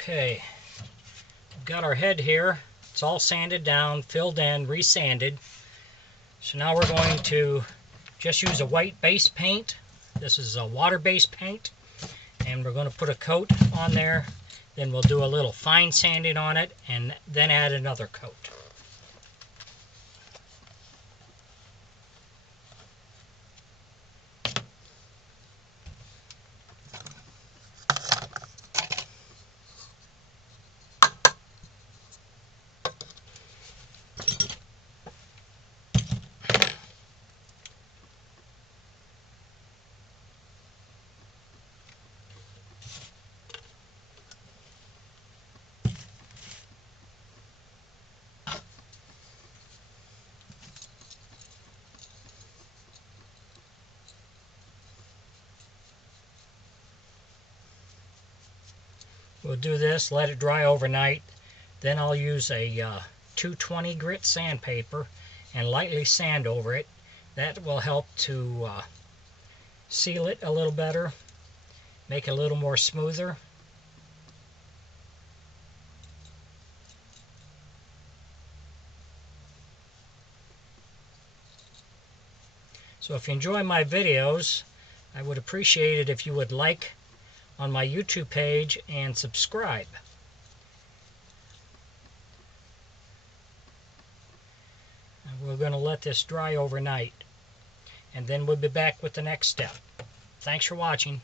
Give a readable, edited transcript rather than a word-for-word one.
Okay, we've got our head here. It's all sanded down, filled in, resanded. So now we're going to just use a white base paint. This is a water-based paint. And we're going to put a coat on there. Then we'll do a little fine sanding on it and then add another coat. We'll do this, let it dry overnight. Then I'll use a 220 grit sandpaper and lightly sand over it. That will help to seal it a little better, make it a little more smoother. So if you enjoy my videos, I would appreciate it if you would like on my YouTube page and subscribe. And we're going to let this dry overnight, and then we'll be back with the next step. Thanks for watching.